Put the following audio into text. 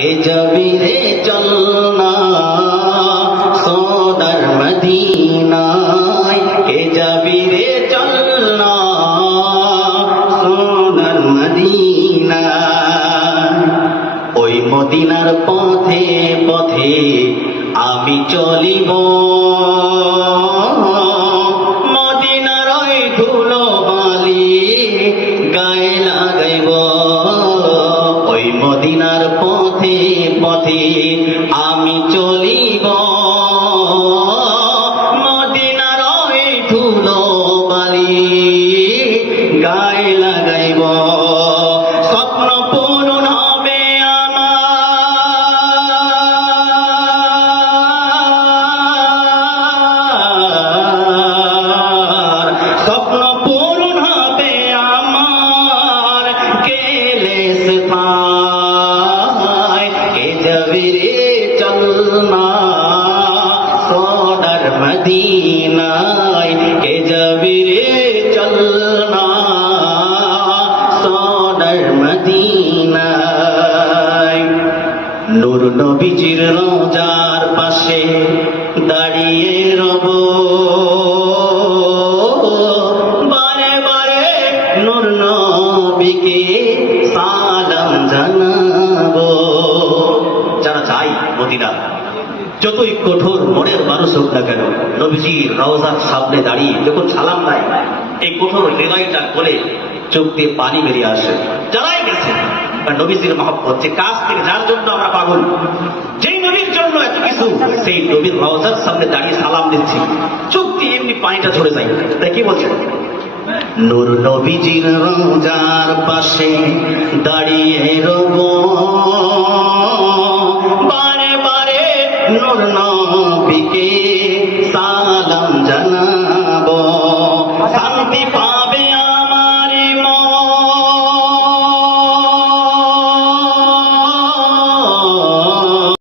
কে যাবি রে চল না সোনার মদিনায়, কে যাবি রে চল না সোনার মদিনায়। ওই মদিনার পথে পথে আমি চলিব, মদিনার ওই ধুলো বালি গায়ে লাগাইব। ওই মদিনার পথে পথে আমি চলিব, মদিনার ওই ধুলো বালি গায়ে লাগাইব। স্বপ্ন পূরণ হবে আমার, স্বপ্ন পূরণ হবে আমার গেলে সেথায়। কে যাবি রে চল না সোনার মদিনায়, কে যাবি রে চল না সোনার মদিনায়। নূর নবীজির রওজার পাশে দাঁড়িয়ে রব, বারে বারে নূর নবীকে সালাম জানাবো। যারা চাই মদিনা, যতই কঠোর মনের মানুষ হোক না কেন, নবীজির রওজার সামনে দাঁড়িয়ে যখন সালাম দেয়, এই কঠোর হৃদয়টা করে চোখ দিয়ে পানি বেরিয়ে আসে। যারাই গেছে নবীজির মহব্বত, যে কাজ থেকে যার জন্য আমরা পাগল, যেই নবীর জন্য এত কিছু, সেই নবীর রওজার সামনে দাঁড়িয়ে সালাম দিচ্ছি, চোখ দিয়ে এমনি পানিটা ঝরে যায়। তাই কি বলছেন? নূর নবীজির রওজার পাশে দাঁড়িয়ে রব, বারে বারে নূর নবীকে